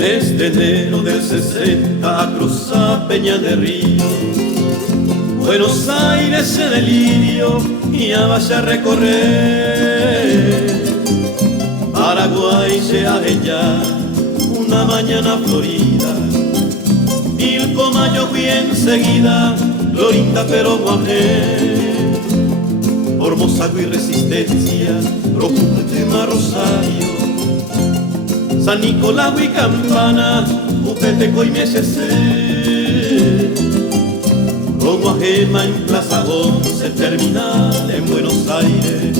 Mes de enero del 60 a cruzar Peña de Río, Buenos Aires en delirio y a vaya a recorrer. Paraguay se ya una mañana florida, Pilcomayo fui enseguida, Florinda pero Guajé. Formosa y Resistencia, Última Rosario, San Nicolás y Campana, Upeteco y Miesese. Como Ajema en Plaza 11, terminal en Buenos Aires.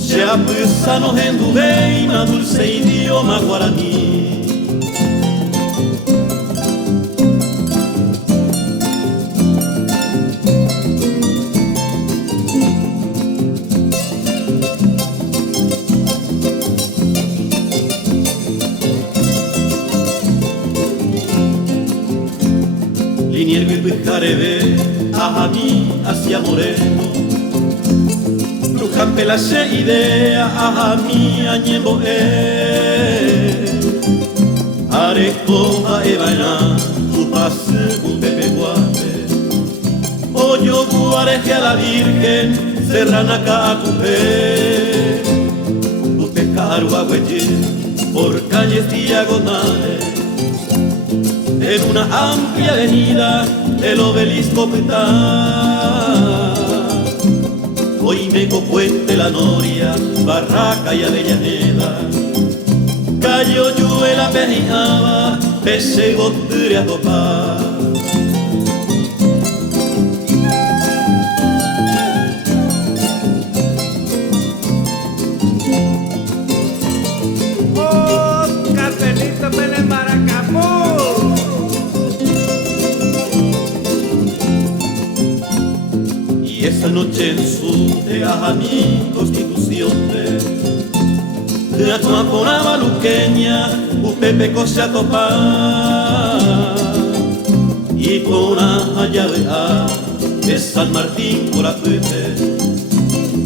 Chiapuzanos en Duveima, dulce idioma guaraní. Linier y Jarebe, Ajamí hacia Moreno, Luján Pelache idea, Ajamí Añemboé, Arecoja Ebaná, Upase, Upepe Guape, Oyo Guareje a la Virgen, Serrana Cacupé, Upecaru Agüeyé, por calles diagonales. En una amplia avenida el obelisco está. Oimeco, Puente, La Noria, Barraca y Avellaneda, Cayo, Yuela, Pejijaba, Pesego, Turiatopá. Cartelito Pérez Maracapú. Esa noche en su a mi Constitución de la Tuapona Luqueña, Upepe se a topar y por allá de San Martín por Acuete,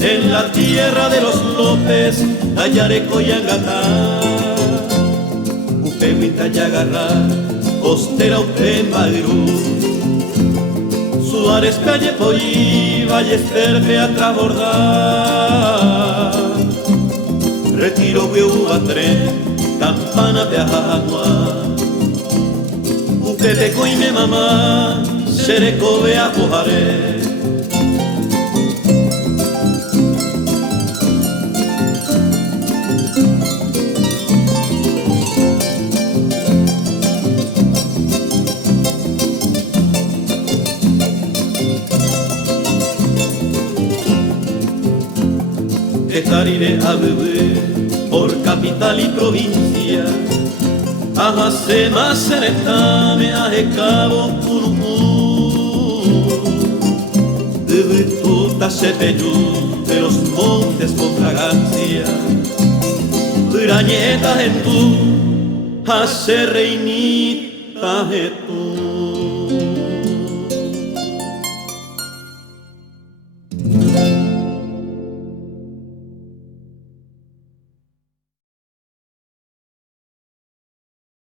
en la tierra de los López, Ayareco y Angatá, Upehuita y Agarrá, Costera, Upembairú, Suárez, Calle Pollí, Ballester, a trasbordar. Retiro, Huehuba, Tren, Campana de Ajagua, Upeteco y me mamá, Xereco, Bea, Pojaré. Estaré a beber por capital y provincia, Ajacema, Ceretame, Ajecabo, Punucú, de Virtuta, Cepeyú, de los montes con fragancia, Urañeta, Gentú, Hace Reinita,